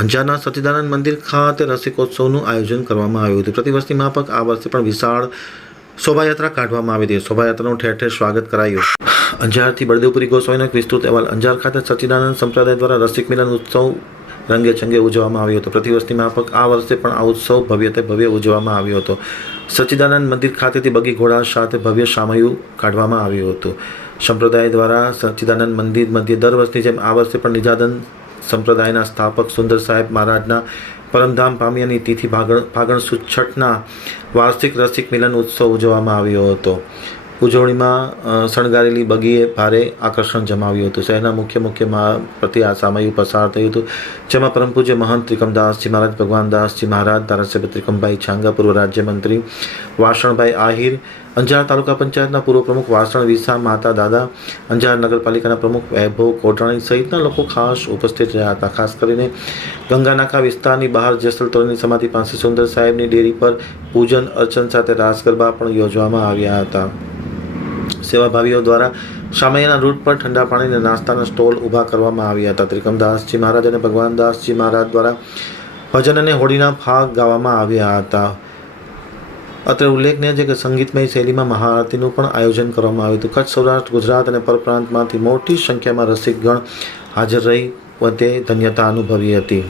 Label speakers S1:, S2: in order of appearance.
S1: અંજારના સચિદાનંદ મંદિર ખાતે રસિકોત્સવનું આયોજન કરવામાં આવ્યું હતું. પ્રતિવર્ષની માફક આ વર્ષે પણ વિશાળ શોભાયાત્રા કાઢવામાં આવી હતી. શોભાયાત્રાનું ઠેર ઠેર સ્વાગત કરાયું. અંજારથી બળદેવપુરી ગોસ્વામીનો એક વિસ્તૃત અહેવાલ. અંજાર ખાતે સચિદાનંદ સંપ્રદાય દ્વારા રસિક મિલન ઉત્સવ રંગે ચંગે ઉજવવામાં આવ્યો હતો. પ્રતિવર્ષની માફક આ વર્ષે પણ આ ઉત્સવ ભવ્યતે ભવ્ય ઉજવવામાં આવ્યો હતો. સચ્ચિદાનંદ મંદિર ખાતેથી બગી ઘોડા સાથે ભવ્ય સામયું કાઢવામાં આવ્યું હતું. સંપ્રદાય દ્વારા સચ્ચિદાનંદ મંદિર મધ્યે દર વર્ષની જેમ આ વર્ષે પણ નિજાદન સંપ્રદાયના સ્થાપક સુંદર સાહેબ મહારાજના પરમધામ પામ્યાની તિથિ ભાગણ ફાગણ સુદ છઠના વાર્ષિક રસિક મિલન ઉત્સવ ઉજવવામાં આવ્યો હતો. ઉજવણીમાં શણગારેલી બગીએ ભારે આકર્ષણ જમાવ્યું હતું. શહેરના મુખ્ય મુખ્ય પ્રતિ આ સામયું પસાર થયું હતું, જેમાં પરમ પૂજ્ય મહંત ત્રિકમદાસજી મહારાજ ભગવાનદાસજી મહારાજ, ધારાસભ્ય ત્રિકમભાઈ છાંગા, પૂર્વ રાજ્યમંત્રી વાસણભાઈ આહિર, અંજાર તાલુકા પંચાયતના પૂર્વ પ્રમુખ વાસણ વિસા માતા દાદા, અંજાર નગરપાલિકાના પ્રમુખ વૈભવ કોટરાણી સહિતના લોકો ખાસ ઉપસ્થિત રહ્યા હતા. ખાસ કરીને ગંગાનાકા વિસ્તારની બહાર જસલ તોરની સમાધિ પાસે સુંદર સાહેબની ડેરી પર પૂજન અર્ચન સાથે રાસ ગરબા પણ યોજવામાં આવ્યા હતા. સેવાભાવીઓ દ્વારા શામૈયાના રૂટ પર ઠંડા પાણીના નાસ્તાના સ્ટોલ ઊભા કરવામાં આવ્યા હતા. ત્રિકમદાસજી મહારાજ અને ભગવાનદાસજી મહારાજ દ્વારા ભજન અને હોળીના ભાગ ગાવામાં આવ્યા હતા. અત્રે ઉલ્લેખનીય છે કે સંગીતમય શૈલીમાં મહાઆરતીનું પણ આયોજન કરવામાં આવ્યું હતું. કચ્છ, સૌરાષ્ટ્ર, ગુજરાત અને પરપ્રાંતમાંથી મોટી સંખ્યામાં રસિકગણ હાજર રહી પોતે ધન્યતા અનુભવી હતી.